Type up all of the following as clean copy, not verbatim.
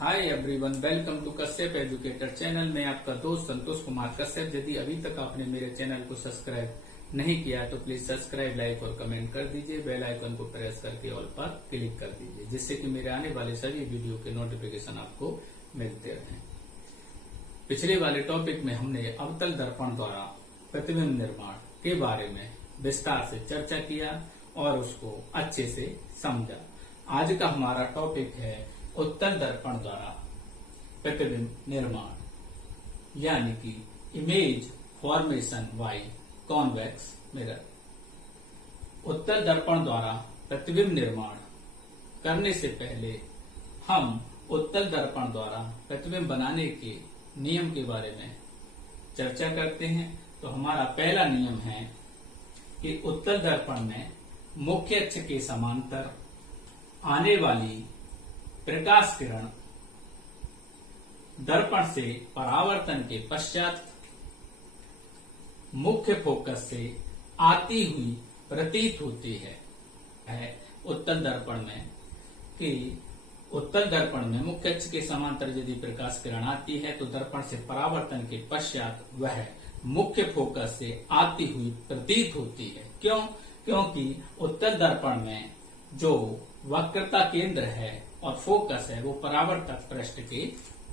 Hi everyone, welcome to Kashyap educator channel में आपका दोस्त संतोष कुमार कश्यप। यदि अभी तक आपने मेरे चैनल को सब्सक्राइब नहीं किया तो प्लीज सब्सक्राइब, लाइक और कमेंट कर दीजिए। बेल आइकन को प्रेस करके ऑल पर क्लिक कर दीजिए, जिससे कि मेरे आने वाले सभी वीडियो के नोटिफिकेशन आपको मिलते रहें। पिछले वाले टॉपिक में हमने अवतल दर्पण द्वारा प्रतिबिंब निर्माण के बारे में विस्तार से चर्चा किया और उसको अच्छे से समझा। आज का हमारा टॉपिक है उत्तल दर्पण द्वारा प्रतिबिंब निर्माण, यानी कि image formation by convex mirror. उत्तल दर्पण द्वारा प्रतिबिंब निर्माण करने से पहले हम उत्तल दर्पण द्वारा प्रतिबिंब बनाने के नियम के बारे में चर्चा करते हैं। तो हमारा पहला नियम है कि उत्तल दर्पण में मुख्य अक्ष के समांतर आने वाली प्रकाश किरण दर्पण से परावर्तन के पश्चात मुख्य फोकस से आती हुई प्रतीत होती है उत्तल दर्पण में कि उत्तल दर्पण में मुख्य अक्ष के समांतर यदि प्रकाश किरण आती है तो दर्पण से परावर्तन के पश्चात वह मुख्य फोकस से आती हुई प्रतीत होती है। क्यों? क्योंकि उत्तल दर्पण में जो वक्रता केंद्र है और फोकस है वो परावर्तक पृष्ठ के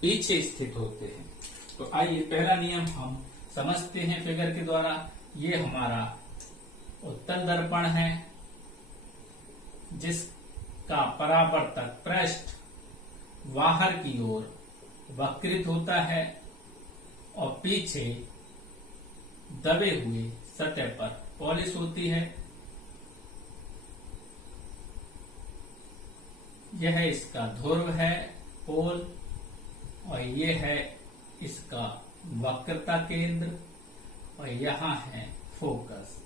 पीछे स्थित होते हैं। तो आइए पहला नियम हम समझते हैं फिगर के द्वारा। ये हमारा उत्तल दर्पण है जिसका परावर्तक पृष्ठ बाहर की ओर वक्रित होता है और पीछे दबे हुए सतह पर पॉलिश होती है। यह इसका ध्रुव है पोल और ये है इसका वक्रता केंद्र और यहाँ है फोकस।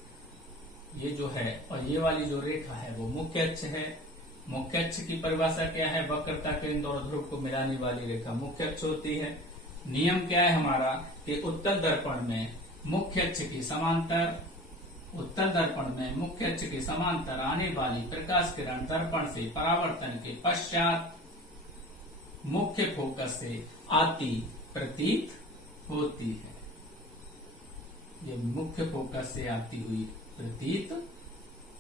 ये जो है और ये वाली जो रेखा है वो मुख्य अक्ष है। मुख्य अक्ष की परिभाषा क्या है? वक्रता केंद्र और ध्रुव को मिलाने वाली रेखा मुख्य अक्ष होती है। नियम क्या है हमारा कि उत्तल दर्पण में मुख्य अक्ष के समांतर आने वाली प्रकाश किरण दर्पण से परावर्तन के पश्चात मुख्य फोकस से आती प्रतीत होती है। ये मुख्य फोकस से आती हुई प्रतीत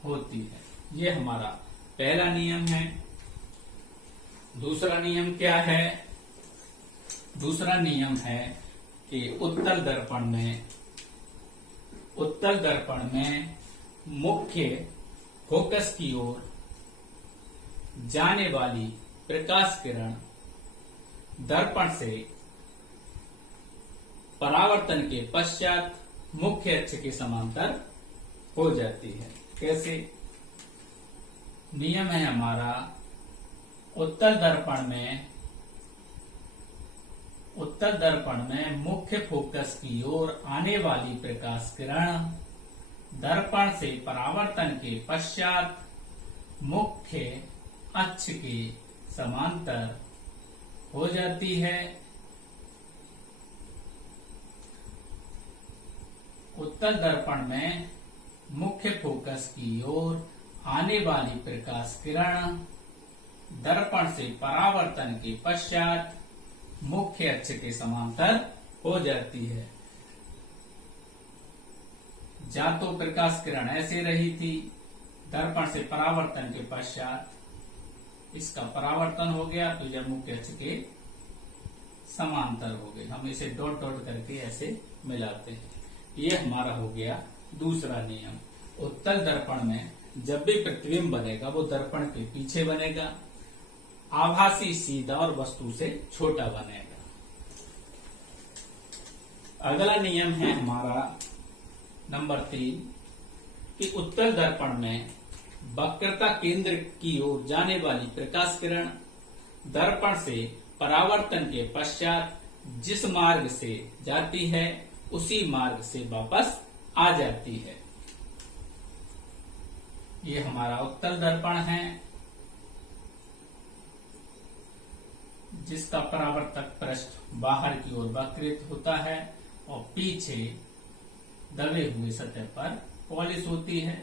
होती है। ये हमारा पहला नियम है। दूसरा नियम क्या है? दूसरा नियम है कि उत्तल दर्पण में मुख्य फोकस की ओर जाने वाली प्रकाश किरण दर्पण से परावर्तन के पश्चात मुख्य अक्ष के समांतर हो जाती है। कैसे? नियम है हमारा उत्तल दर्पण में मुख्य फोकस की ओर आने वाली प्रकाश किरण दर्पण से परावर्तन के पश्चात मुख्य अक्ष के समांतर हो जाती है। उत्तल दर्पण में मुख्य फोकस की ओर आने वाली प्रकाश किरण दर्पण से परावर्तन के पश्चात मुख्य अक्ष के समांतर हो जाती है। जा तो प्रकाश किरण ऐसे रही थी, दर्पण से परावर्तन के पश्चात इसका परावर्तन हो गया तो यह मुख्य अक्ष के समांतर हो गए। हम इसे डॉट डॉट करके ऐसे मिलाते हैं। ये हमारा हो गया दूसरा नियम। उत्तल दर्पण में जब भी प्रतिबिंब बनेगा वो दर्पण के पीछे बनेगा, आभासी सीधा और वस्तु से छोटा बनेगा। अगला नियम है हमारा नंबर 3 कि उत्तल दर्पण में वक्रता केंद्र की ओर जाने वाली प्रकाश किरण दर्पण से परावर्तन के पश्चात जिस मार्ग से जाती है उसी मार्ग से वापस आ जाती है। ये हमारा उत्तल दर्पण है जिसका परावर्तक पृष्ठ बाहर की ओर वक्रित होता है और पीछे दबे हुए सतह पर पॉलिश होती है।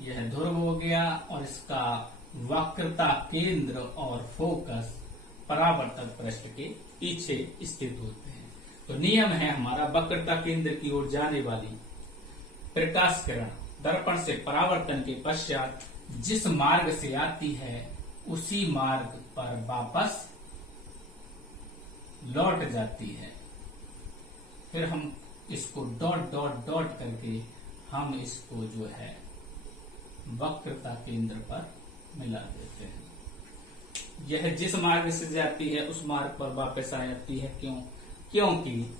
यह ध्रुव हो गया और इसका वक्रता केंद्र और फोकस परावर्तक पृष्ठ के पीछे स्थित होते हैं। तो नियम है हमारा, वक्रता केंद्र की ओर जाने वाली प्रकाश किरण दर्पण से परावर्तन के पश्चात जिस मार्ग से आती है उसी मार्ग पर वापस लौट जाती है। फिर हम इसको डॉट डॉट डॉट करके हम इसको जो है वक्रता केंद्र पर मिला देते हैं। यह जिस मार्ग से जाती है उस मार्ग पर वापस आ जाती है। क्यों? क्योंकि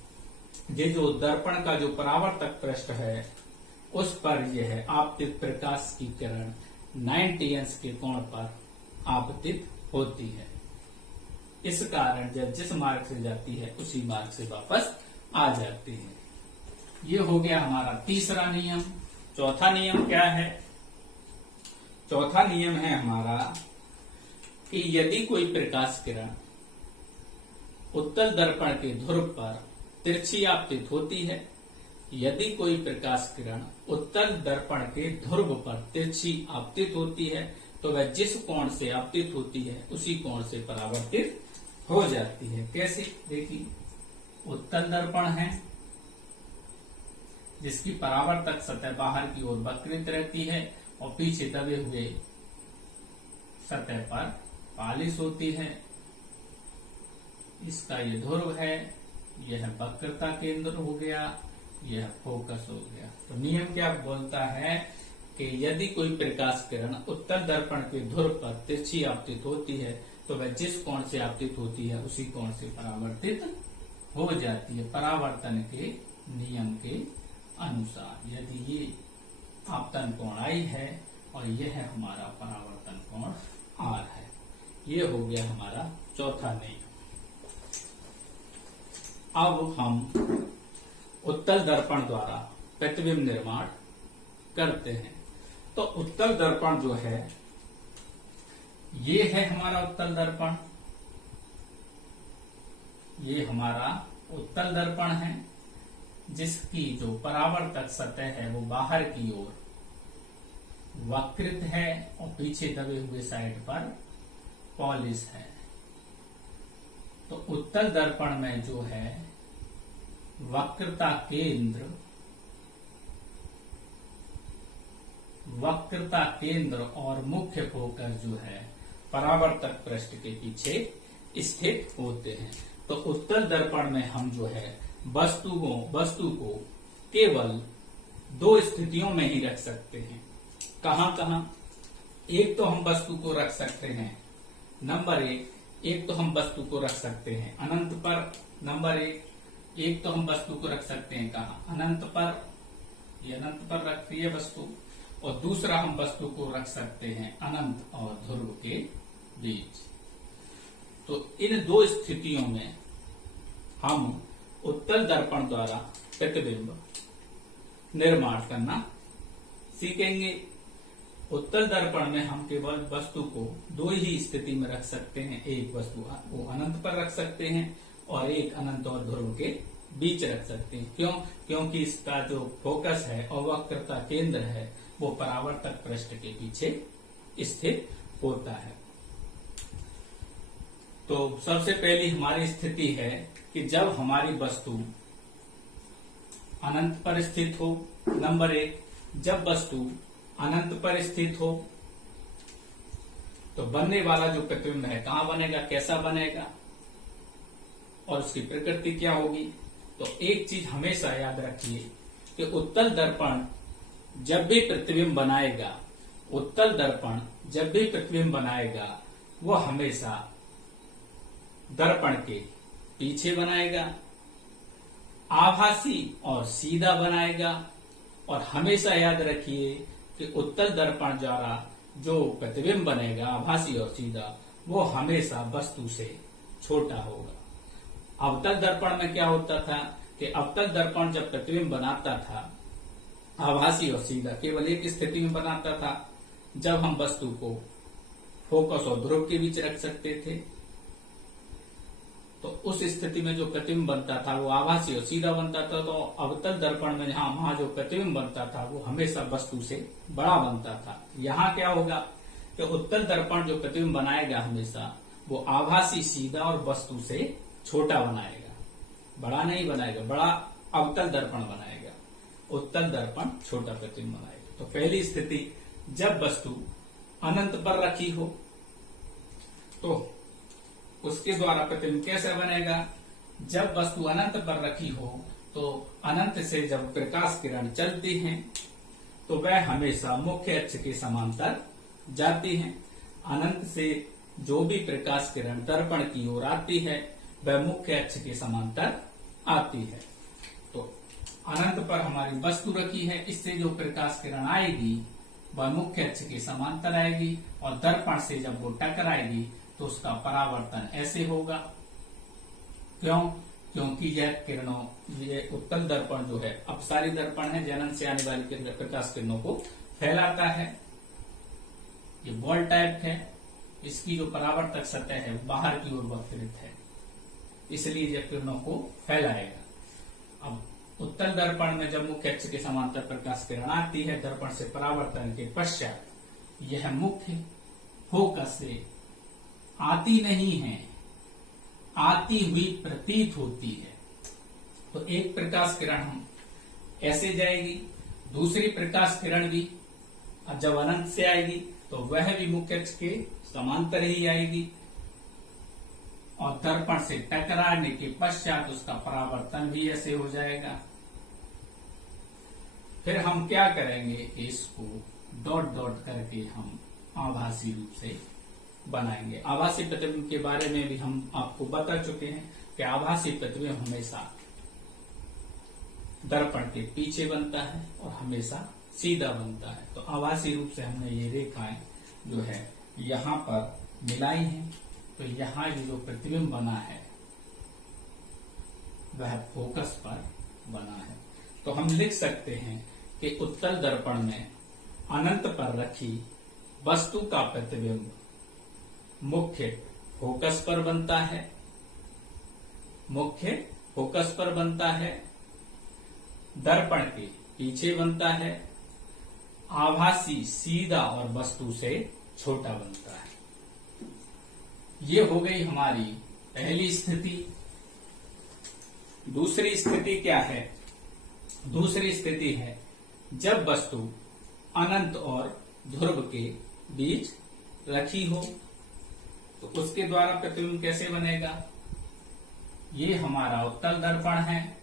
ये जो दर्पण का जो परावर्तक पृष्ठ है उस पर यह आपतित प्रकाश की किरण 90 अंश के कोण पर आपतित होती है। इस कारण जब जिस मार्ग से जाती है उसी मार्ग से वापस आ जाती है। ये हो गया हमारा तीसरा नियम। चौथा नियम क्या है? चौथा नियम है हमारा कि यदि कोई प्रकाश किरण उत्तल दर्पण के ध्रुव पर तिरछी आपतित होती है, यदि कोई प्रकाश किरण उत्तल दर्पण के ध्रुव पर तिरछी आपतित होती है तो वह जिस कोण से आपतित होती है उसी कोण से परावर्तित हो जाती है। कैसे? देखिए, उत्तल दर्पण है जिसकी परावर्तक सतह बाहर की ओर वक्रित रहती है और पीछे दबे हुए सतह पर पालिश होती है। इसका ये ध्रुव है, यह वक्रता केंद्र हो गया, यह फोकस हो गया। तो नियम क्या बोलता है कि यदि कोई प्रकाश किरण उत्तल दर्पण के ध्रुव पर तिरछी आपतित होती है तो वह जिस कोण से आपतित होती है उसी कोण से परावर्तित हो जाती है, परावर्तन के नियम के अनुसार। यदि ये आपतन कोण I है और यह है हमारा परावर्तन कोण R है। ये हो गया हमारा चौथा नियम। अब हम उत्तल दर्पण द्वारा प्रतिबिंब निर्माण करते हैं। तो उत्तल दर्पण जो है, ये है हमारा उत्तल दर्पण, ये हमारा उत्तल दर्पण है जिसकी जो परावर्तक सतह है वो बाहर की ओर वक्रित है और पीछे दबे हुए साइड पर पॉलिश है। तो उत्तल दर्पण में जो है वक्रता केंद्र और मुख्य फोकस जो है परावर्तक पृष्ठ के पीछे स्थित होते हैं। तो उत्तल दर्पण में हम जो है वस्तु को केवल दो स्थितियों में ही रख सकते हैं। कहां कहां? एक तो हम वस्तु को रख सकते हैं नंबर एक तो हम वस्तु को रख सकते हैं अनंत पर। नंबर एक तो हम वस्तु को रख सकते हैं कहां? अनंत पर। ये अनंत पर रखती है वस्तु। और दूसरा हम वस्तु को रख सकते हैं अनंत और ध्रुव के बीच। तो इन दो स्थितियों में हम उत्तल दर्पण द्वारा प्रतिबिंब निर्माण करना सीखेंगे। उत्तल दर्पण में हम केवल वस्तु को दो ही स्थिति में रख सकते हैं। एक वस्तु को अनंत पर रख सकते हैं और एक अनंत और ध्रुव के बीच रख सकते हैं। क्यों? क्योंकि इसका जो फोकस है और वक्रता केंद्र है वो परावर्तक पृष्ठ के पीछे स्थित होता है। तो सबसे पहली हमारी स्थिति है कि जब हमारी वस्तु अनंत पर स्थित हो। नंबर एक, जब वस्तु अनंत पर स्थित हो तो बनने वाला जो प्रतिबिंब है कहां बनेगा, कैसा बनेगा और उसकी प्रकृति क्या होगी। तो एक चीज हमेशा याद रखिए कि उत्तल दर्पण जब भी प्रतिबिंब बनाएगा, उत्तल दर्पण जब भी प्रतिबिंब बनाएगा वो हमेशा दर्पण के पीछे बनाएगा, आभासी और सीधा बनाएगा। और हमेशा याद रखिए कि उत्तल दर्पण द्वारा जो प्रतिबिंब बनेगा आभासी और सीधा वो हमेशा वस्तु से छोटा होगा। अवतल दर्पण में क्या होता था कि अवतल दर्पण जब प्रतिबिंब बनाता था आभासी और सीधा केवल एक स्थिति में बनाता था, जब हम वस्तु को फोकस और ध्रुव के बीच रख सकते थे। तो उस स्थिति में जो प्रतिबिंब बनता था वो आभासी और सीधा बनता था। तो अवतल दर्पण में वहां जो प्रतिबिंब बनता था वो हमेशा वस्तु से बड़ा बनता था। यहाँ क्या होगा कि उत्तल दर्पण जो प्रतिबिंब बनाएगा हमेशा वो आभासी सीधा और वस्तु से छोटा बनाएगा, बड़ा नहीं बनाएगा, बड़ा अवतल दर्पण बनाएगा, उत्तल दर्पण छोटा प्रतिबिंब बनाएगा। तो पहली स्थिति जब वस्तु अनंत पर रखी हो तो उसके द्वारा प्रतिबिंब कैसे बनेगा। जब वस्तु अनंत पर रखी हो तो अनंत से जब प्रकाश किरण चलती हैं तो वह हमेशा मुख्य अक्ष के समांतर जाती हैं। अनंत से जो भी प्रकाश किरण दर्पण की ओर आती है वह मुख्य अक्ष के समांतर आती है। तो अनंत पर हमारी वस्तु रखी है, इससे जो प्रकाश किरण आएगी वह मुख्य अक्ष के समांतर आएगी और दर्पण से जब वो टकराएगी तो उसका परावर्तन ऐसे होगा। क्यों? क्योंकि यह किरणों, ये उत्तल दर्पण जो है अपसारी दर्पण है, जलन से आने वाली प्रकाश किरणों को फैलाता है। ये बॉल टाइप है, इसकी जो परावर्तक सतह है बाहर की ओर वक्रित है, इसलिए यह किरणों को फैलाएगा। अब उत्तल दर्पण में जब मुख्य अक्ष के समांतर प्रकाश किरण आती है, दर्पण से परावर्तन के पश्चात यह मुख्य फोकस से आती नहीं है, आती हुई प्रतीत होती है। तो एक प्रकाश किरण हम ऐसे जाएगी, दूसरी प्रकाश किरण भी जब अनंत से आएगी तो वह भी मुख्य अक्ष के समांतर ही आएगी और दर्पण से टकराने के पश्चात उसका परावर्तन भी ऐसे हो जाएगा। फिर हम क्या करेंगे, इसको डॉट डॉट करके हम आभासी रूप से बनाएंगे। आभासी प्रतिबिंब के बारे में भी हम आपको बता चुके हैं कि आभासी प्रतिबिंब हमेशा दर्पण के पीछे बनता है और हमेशा सीधा बनता है। तो आभासी रूप से हमने ये रेखाएं जो है यहाँ पर मिलाई हैं, तो यहाँ ये जो प्रतिबिंब बना है वह फोकस पर बना है। तो हम लिख सकते हैं कि उत्तल दर्पण में अनंत पर रखी वस्तु का प्रतिबिंब मुख्य फोकस पर बनता है, मुख्य फोकस पर बनता है, दर्पण के पीछे बनता है, आभासी सीधा और वस्तु से छोटा बनता है। ये हो गई हमारी पहली स्थिति। दूसरी स्थिति क्या है? दूसरी स्थिति है जब वस्तु अनंत और ध्रुव के बीच रखी हो तो उसके द्वारा प्रतिबिंब कैसे बनेगा। ये हमारा उत्तल दर्पण है,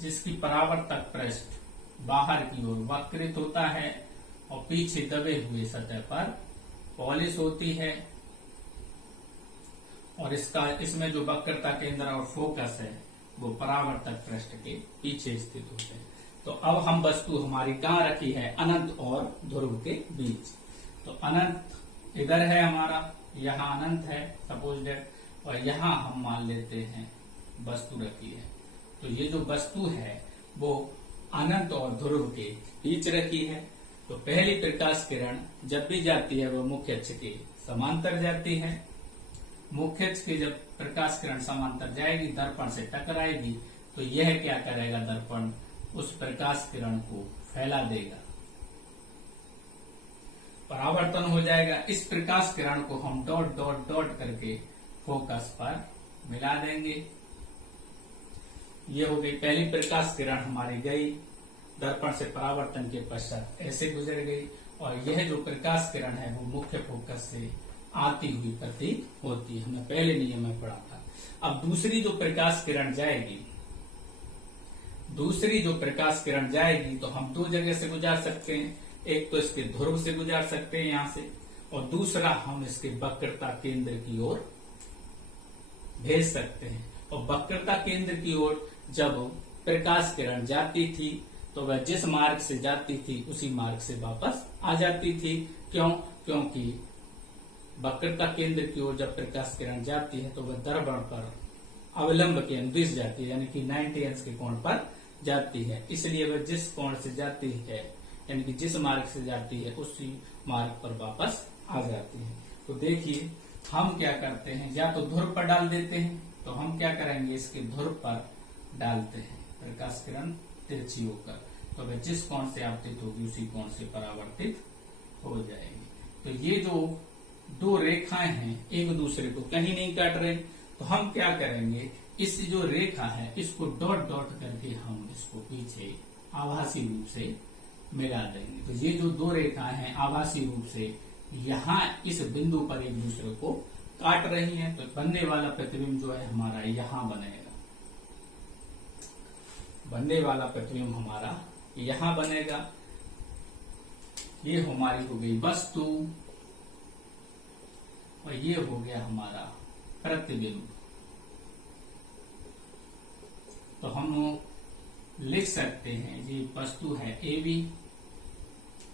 जिसकी परावर्तक पृष्ठ बाहर की ओर वक्रित होता है और पीछे दबे हुए सतह पर पॉलिश होती है और इसमें जो वक्रता केंद्र और फोकस है वो परावर्तक पृष्ठ के पीछे स्थित होते हैं। तो अब हम वस्तु हमारी कहाँ रखी है? अनंत और ध्रुव के बीच। तो अनंत इधर है हमारा, यहाँ अनंत है सपोज डेट, और यहाँ हम मान लेते हैं वस्तु रखी है। तो ये जो वस्तु है वो अनंत और ध्रुव के बीच रखी है। तो पहली प्रकाश किरण जब भी जाती है वो मुख्य अक्ष के समांतर जाती है। मुख्य अक्ष की जब प्रकाश किरण समांतर जाएगी, दर्पण से टकराएगी, तो यह क्या करेगा? दर्पण उस प्रकाश किरण को फैला देगा, परावर्तन हो जाएगा। इस प्रकाश किरण को हम डॉट डॉट डॉट करके फोकस पर मिला देंगे। ये हो गई पहली प्रकाश किरण हमारी गई, दर्पण से परावर्तन के पश्चात ऐसे गुजर गई, और यह जो प्रकाश किरण है वो मुख्य फोकस से आती हुई प्रतीत होती है। हमने पहले नियम में पढ़ा था। अब दूसरी जो प्रकाश किरण जाएगी, दूसरी जो प्रकाश किरण जाएगी तो हम दो जगह से गुजार सकते हैं। एक तो इसके ध्रुव से गुजार सकते हैं यहां से, और दूसरा हम इसके वक्रता केंद्र की ओर भेज सकते हैं। और वक्रता केंद्र की ओर जब प्रकाश किरण जाती थी तो वह जिस मार्ग से जाती थी उसी मार्ग से वापस आ जाती थी। क्यों? क्योंकि वक्रता केंद्र की ओर जब प्रकाश किरण जाती है तो वह दर्पण पर अवलंब के अनुदिश जाती है, यानी कि 90 अंश के कोण पर जाती है। इसलिए वह जिस कोण से जाती है, यानी कि जिस मार्ग से जाती है उसी मार्ग पर वापस आ जाती है। तो देखिए हम क्या करते हैं, या तो ध्रुव पर डाल देते हैं, तो हम क्या करेंगे, इसके ध्रुव पर डालते हैं प्रकाश किरण तिरछी होकर। तो वह जिस कोण से आपतित होगी उसी कोण से परावर्तित हो जाएगी। तो ये जो दो रेखाएं हैं एक दूसरे को कहीं नहीं काट रहे, तो हम क्या करेंगे, इस जो रेखा है इसको डॉट डॉट करके हम इसको पीछे आभासी रूप से मिला देंगे। तो ये जो दो रेखाएं हैं आभासी रूप से यहाँ इस बिंदु पर एक दूसरे को काट रही हैं, तो बनने वाला प्रतिबिंब जो है हमारा यहाँ बनेगा, बनने वाला प्रतिबिंब हमारा यहाँ बनेगा। ये हमारी हो गई वस्तु और ये हो गया हमारा प्रतिबिंब। तो हम लिख सकते हैं ये वस्तु है ए बी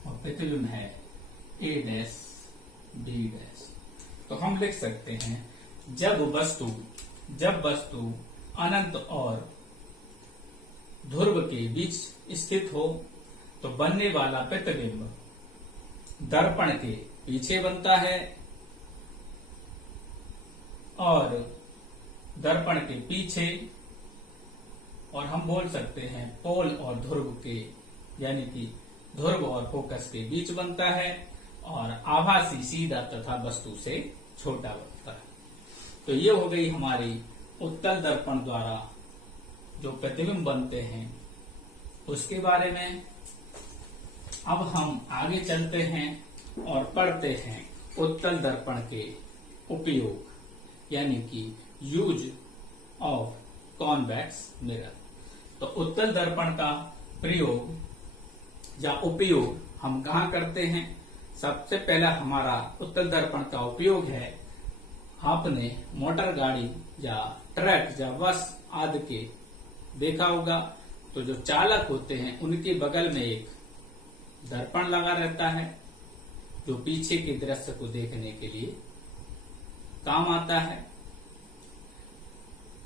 और प्रतिबिंब है ए डैश बी डैश। तो हम लिख सकते हैं जब वस्तु अनंत और ध्रुव के बीच स्थित हो तो बनने वाला प्रतिबिंब दर्पण के पीछे बनता है और दर्पण के पीछे, और हम बोल सकते हैं पोल और ध्रुव के, यानी कि ध्रुव और फोकस के बीच बनता है और आभासी सीधा तथा वस्तु से छोटा बनता है। तो ये हो गई हमारी उत्तल दर्पण द्वारा जो प्रतिबिंब बनते हैं उसके बारे में। अब हम आगे चलते हैं और पढ़ते हैं उत्तल दर्पण के उपयोग, यानी कि यूज ऑफ कॉन्वेक्स मिरर। तो उत्तल दर्पण का प्रयोग या उपयोग हम कहाँ करते हैं? सबसे पहला हमारा उत्तल दर्पण का उपयोग है, आपने मोटर गाड़ी या ट्रक या बस आदि के देखा होगा, तो जो चालक होते हैं उनके बगल में एक दर्पण लगा रहता है जो पीछे के दृश्य को देखने के लिए काम आता है,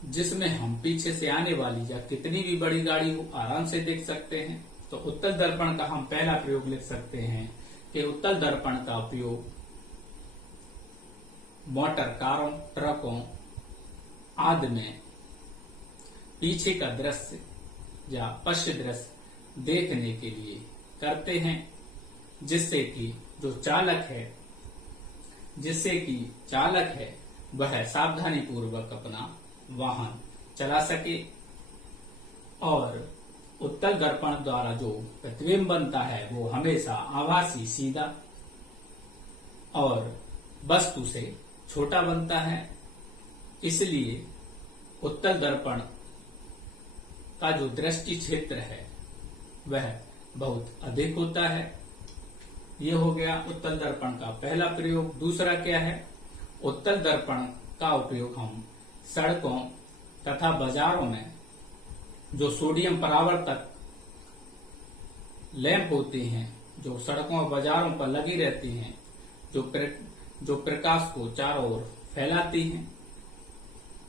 जिसमें हम पीछे से आने वाली या कितनी भी बड़ी गाड़ी हो आराम से देख सकते हैं। तो उत्तल दर्पण का हम पहला प्रयोग लिख सकते हैं कि उत्तल दर्पण का उपयोग मोटर कारों, ट्रकों आदि में पीछे का दृश्य या पश्च दृश्य देखने के लिए करते हैं, जिससे कि जो चालक है वह सावधानी पूर्वक अपना वाहन चला सके। और उत्तल दर्पण द्वारा जो प्रतिबिंब बनता है वो हमेशा आभासी सीधा और वस्तु से छोटा बनता है, इसलिए उत्तल दर्पण का जो दृष्टि क्षेत्र है वह बहुत अधिक होता है। ये हो गया उत्तल दर्पण का पहला प्रयोग। दूसरा क्या है? उत्तल दर्पण का उपयोग हम सड़कों तथा बाजारों में जो सोडियम परावर्तक लैंप होती हैं, जो सड़कों और बाजारों पर लगी रहती हैं, जो प्रकाश को चारों ओर फैलाती हैं,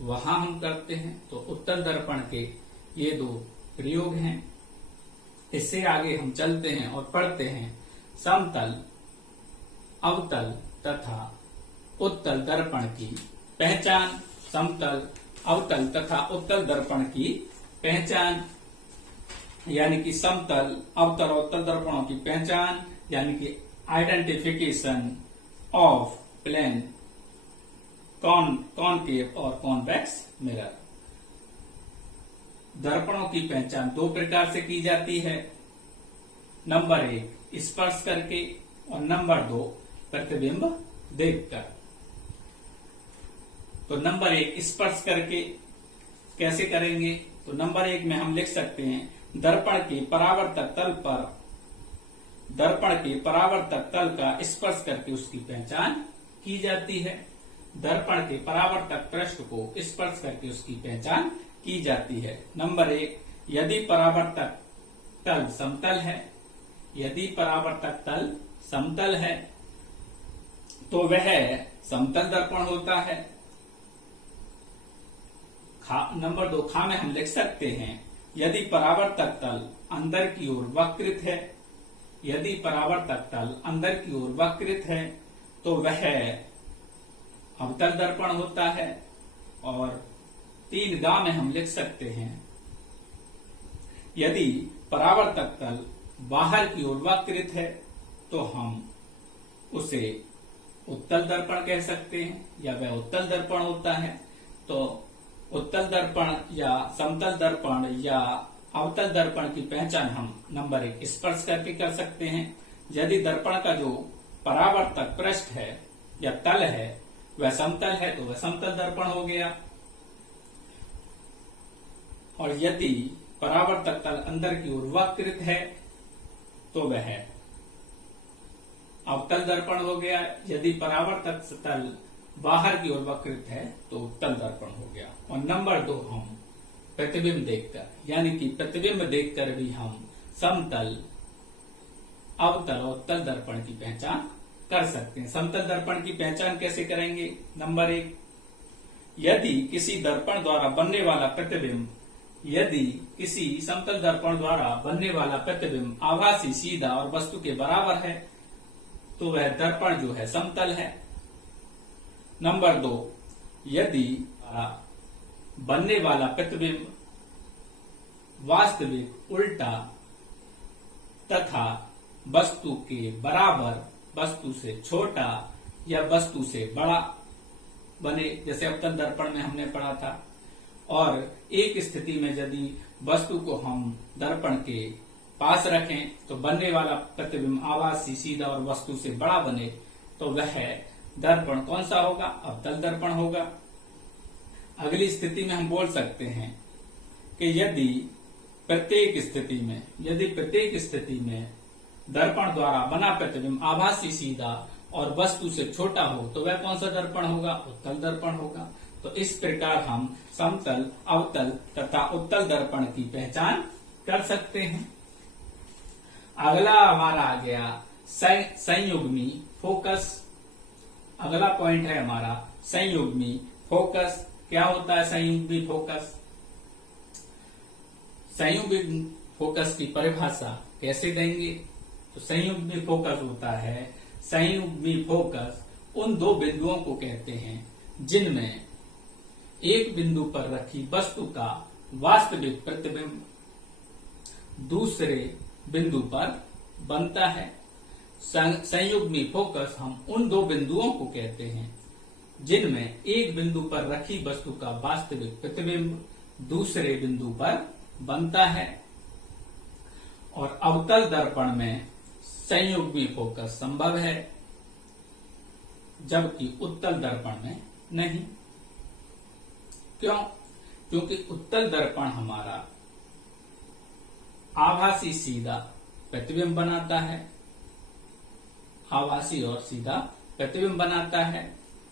वहां हम करते हैं। तो उत्तल दर्पण के ये दो प्रयोग हैं। इससे आगे हम चलते हैं और पढ़ते हैं समतल, अवतल तथा उत्तल दर्पण की पहचान। समतल, अवतल तथा उत्तल दर्पण की पहचान, यानी कि समतल, अवतल और उत्तल दर्पणों की पहचान, यानी कि आइडेंटिफिकेशन ऑफ प्लेन, कॉनकेव और कॉन्वेक्स मिरर। दर्पणों की पहचान दो प्रकार से की जाती है। नंबर 1 स्पर्श करके और नंबर 2 प्रतिबिंब देखकर। तो नंबर 1 स्पर्श करके कैसे करेंगे? तो नंबर 1 में हम लिख सकते हैं दर्पण के परावर्तक तल का स्पर्श करके उसकी पहचान की जाती है। दर्पण के परावर्तक पृष्ठ को स्पर्श करके उसकी पहचान की जाती है। नंबर 1, यदि परावर्तक तल समतल है तो वह समतल दर्पण होता है। नंबर 2 खा में हम लिख सकते हैं यदि परावर्तक तल अंदर की ओर वक्रित है तो वह अवतल दर्पण होता है। और 3 गा में हम लिख सकते हैं यदि परावर्तक तल बाहर की ओर वक्रित है तो हम उसे उत्तल दर्पण कह सकते हैं, या वह उत्तल दर्पण होता है। तो उत्तल दर्पण या समतल दर्पण या अवतल दर्पण की पहचान हम नंबर 1 स्पर्श करके कर सकते हैं। यदि दर्पण का जो परावर्तक पृष्ठ है या तल है वह समतल है तो वह समतल दर्पण हो गया, और यदि परावर्तक तल अंदर की ओर वक्रित है तो वह अवतल दर्पण हो गया। यदि परावर्तक तल बाहर की ओर वक्रित है तो उत्तल दर्पण हो गया। और नंबर 2 हम प्रतिबिंब देखकर, यानी कि प्रतिबिंब देखकर भी हम समतल, अवतल और उत्तल दर्पण की पहचान कर सकते हैं। समतल दर्पण की पहचान कैसे करेंगे? नंबर 1, यदि किसी दर्पण द्वारा बनने वाला प्रतिबिंब, यदि किसी समतल दर्पण द्वारा बनने वाला प्रतिबिंब आभासी, सीधा और वस्तु के बराबर है तो वह दर्पण जो है समतल है। नंबर 2, यदि बनने वाला प्रतिबिंब वास्तविक, उल्टा तथा वस्तु के बराबर, वस्तु से छोटा या वस्तु से बड़ा बने, जैसे अवतल दर्पण में हमने पढ़ा था। और एक स्थिति में यदि वस्तु को हम दर्पण के पास रखें तो बनने वाला प्रतिबिंब आभासी, सीधा और वस्तु से बड़ा बने तो वह दर्पण कौन सा होगा? अवतल दर्पण होगा। अगली स्थिति में हम बोल सकते हैं कि यदि प्रत्येक स्थिति में दर्पण द्वारा बना प्रतिबिंब आभासी, सीधा और वस्तु से छोटा हो तो वह कौन सा दर्पण होगा? उत्तल दर्पण होगा। तो इस प्रकार हम समतल, अवतल तथा उत्तल दर्पण की पहचान कर सकते हैं। अगला हमारा आ गया संयुग्मी फोकस। अगला पॉइंट है हमारा संयुग्मी फोकस। क्या होता है संयुग्मी फोकस? संयुग्मी फोकस की परिभाषा कैसे देंगे? तो संयुग्मी फोकस होता है, संयुग्मी फोकस उन दो बिंदुओं को कहते हैं जिनमें एक बिंदु पर रखी वस्तु का वास्तविक प्रतिबिंब दूसरे बिंदु पर बनता है। संयुग्मी फोकस हम उन दो बिंदुओं को कहते हैं जिनमें एक बिंदु पर रखी वस्तु का वास्तविक प्रतिबिंब दूसरे बिंदु पर बनता है। और अवतल दर्पण में संयुग्मी फोकस संभव है, जबकि उत्तल दर्पण में नहीं। क्यों? क्योंकि उत्तल दर्पण हमारा आभासी, सीधा प्रतिबिंब बनाता है, आभासी और सीधा प्रतिबिंब बनाता है।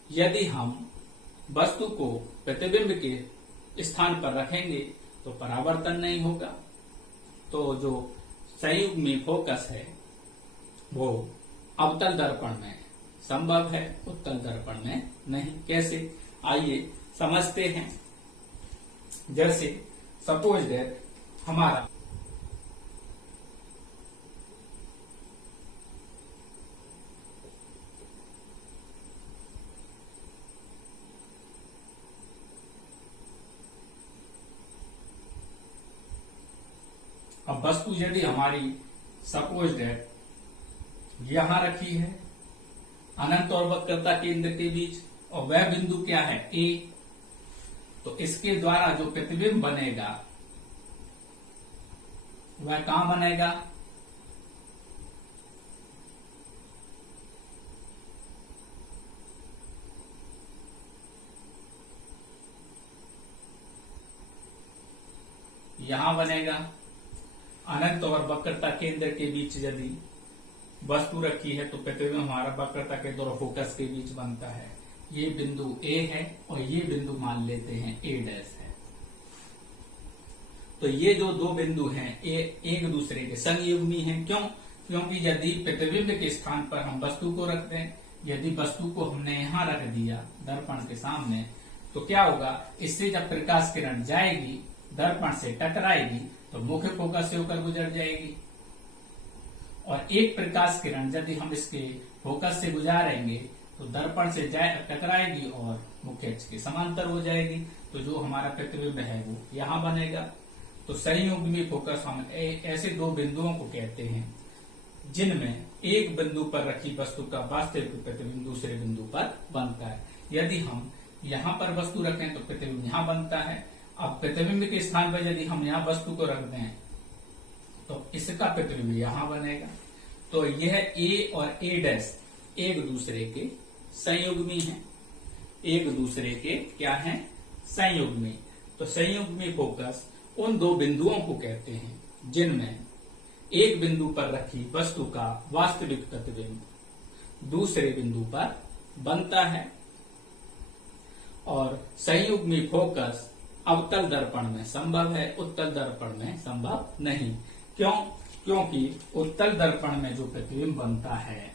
यदि हम वस्तु को प्रतिबिंब के स्थान पर रखेंगे तो परावर्तन नहीं होगा। तो जो संयुग्मी फोकस है वो अवतल दर्पण में संभव है, उत्तल दर्पण में नहीं। कैसे? आइए समझते हैं। जैसे सपोज दैट हमारा अब वस्तु यदि हमारी सपोज दैट यहां रखी है अनंत और वक्रता केंद्र के बीच, और वह बिंदु क्या है? ए। तो इसके द्वारा जो प्रतिबिंब बनेगा वह कहां बनेगा? यहां बनेगा। अनंत और वक्रता केंद्र के बीच यदि वस्तु रखी है तो प्रतिबिंब हमारा वक्रता केंद्र और फोकस के बीच बनता है। ये बिंदु ए है और ये बिंदु मान लेते हैं ए डैश है। तो ये जो दो बिंदु हैं एक दूसरे के संयुग्मी हैं। क्यों? क्योंकि यदि प्रतिबिंब के स्थान पर हम वस्तु को रखते हैं, यदि वस्तु को हमने यहां रख दिया दर्पण के सामने, तो क्या होगा? इससे जब प्रकाश किरण जाएगी दर्पण से टकराएगी तो मुख्य फोकस से होकर गुजर जाएगी, और एक प्रकाश किरण यदि हम इसके फोकस से गुजारेंगे तो दर्पण से टकराएगी और मुख्य अक्ष के समांतर हो जाएगी। तो जो हमारा प्रतिबिंब है वो यहां बनेगा। तो संयुग्मी फोकस हम ऐसे दो बिंदुओं को कहते हैं जिनमें एक बिंदु पर रखी वस्तु का वास्तविक प्रतिबिंब दूसरे बिंदु पर बनता है। यदि हम यहाँ पर वस्तु रखें तो प्रतिबिंब यहाँ बनता है। अब प्रतिबिंब के स्थान पर यदि हम यहाँ वस्तु को रख दें तो इसका प्रतिबिंब यहाँ बनेगा। तो यह ए और ए डैश एक दूसरे के संयुग्मी हैं, एक दूसरे के क्या हैं, संयुग्मी। तो संयुग्मी फोकस उन दो बिंदुओं को कहते हैं जिनमें एक बिंदु पर रखी वस्तु का वास्तविक प्रतिबिंब दूसरे बिंदु पर बनता है। और संयुग्मी फोकस अवतल दर्पण में संभव है, उत्तल दर्पण में संभव नहीं। क्यों? क्योंकि उत्तल दर्पण में जो प्रतिबिंब बनता है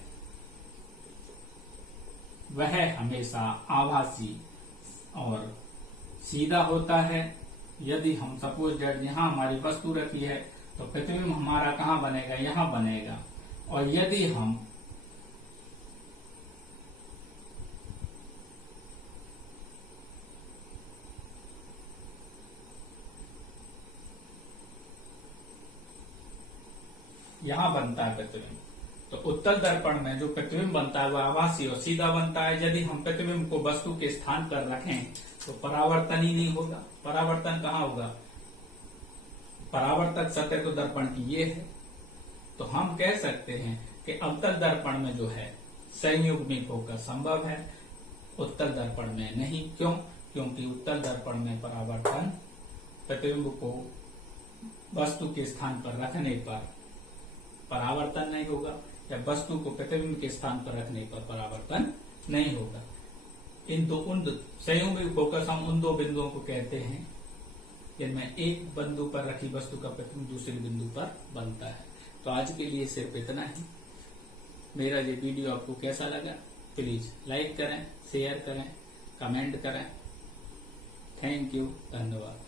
वह हमेशा आभासी और सीधा होता है। यदि हम सपोज दैट यहां हमारी वस्तु रखी है तो प्रतिबिंब हमारा कहां बनेगा, यहां बनेगा। और यदि हम यहां बनता है प्रतिबिंब, तो उत्तल दर्पण में जो प्रतिबिंब बनता है वह आभासी और सीधा बनता है। यदि हम प्रतिबिंब को वस्तु के स्थान पर रखें तो परावर्तन ही नहीं होगा। परावर्तन कहाँ होगा? परावर्तक सतह तो दर्पण की ये है। तो हम कह सकते हैं कि अवतल दर्पण में जो है संयुग्मी फोकस संभव है, उत्तल दर्पण में नहीं। क्यों? क्योंकि उत्तल दर्पण में परावर्तन प्रतिबिंब को वस्तु के स्थान पर रखने पर परावर्तन नहीं होगा, या वस्तु को प्रतिबिंब के स्थान पर रखने पर परावर्तन नहीं होगा। उन संयुग्मी फोकस हम उन दो बिंदुओं को कहते हैं जिनमें एक बिंदु पर रखी वस्तु का प्रतिबिंब दूसरे बिंदु पर बनता है। तो आज के लिए सिर्फ इतना ही। मेरा ये वीडियो आपको कैसा लगा प्लीज लाइक करें, शेयर करें, कमेंट करें। थैंक यू, धन्यवाद।